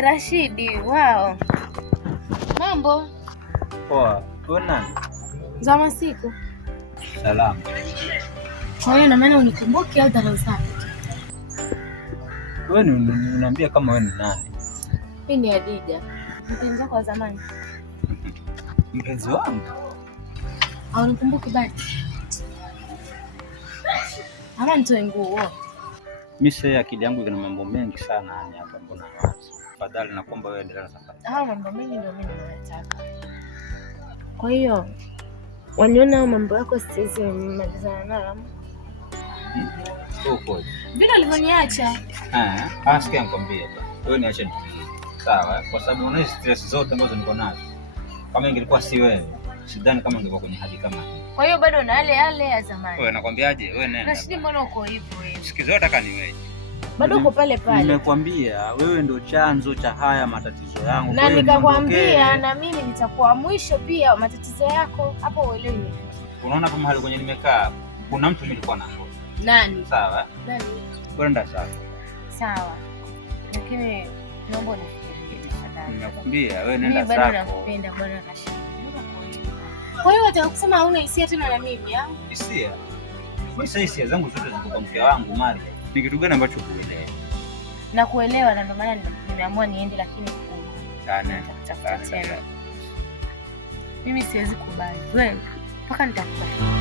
Rashidi, wao. Mambo? Poa. Wewe nani? Za masiku. Salamu. Kwa hiyo na maana unikumbuke au dharau zako? Wewe unaniambia kama wewe ni nani? Mimi ni Adija. Mpenzi wako wa zamani. Mpenzi wangu? Au unikumbuki bado? Ama nitoe nguo. Mimi sasa akili yangu ina mambo mengi sana yani hapa mbona wazi. Fadhali naomba wewe endelea na safari. Mambo mengi ndio mimi ninataka. Kwa hiyo waniona mambo yako sisi mmalizana nayo. Uko. Vile ulivyoniacha. Sikia nikwambie bwana. Wewe niache nitulie. Sawa, kwa sababu una stress zote ambazo niko nazo. Kama ingekuwa si wewe, sidhani kama ungekuwa kwenye hali kama hii. Kwa hiyo bado una yale ya zamani. Wewe nakwambiaje? Wewe nenda. Rashidi, mbona uko hivyo wewe? Sikizo nataka niweje? Bado uko pale pale. Nimekwambia wewe ndio chanzo cha haya matatizo yangu. Na nikakwambia na mimi nitakuwa mwisho pia matatizo yako. Hapo uelewi. Unaona kama hali kwenye nimekaa, kuna mtu nilikuwa na ngoja. Nani? Sawa? Nani? Kwenda sawa. Sawa. Lakini naomba unifikirie tafadhali. Ninakwambia wewe nenda zako. Mimi bado nakupenda bwana Rashidi. Kwa hiyo unataka kusema hauna hisia tena na mimi au? Hisia? Sasa hisia zangu zote ziko kwa mke wangu Maria. Ni kitu gani ambacho kuelewa? Na kuelewa na ndio maana nimeamua niende, lakini sana tena. Mimi siwezi kubali. Wewe mpaka nitakubali.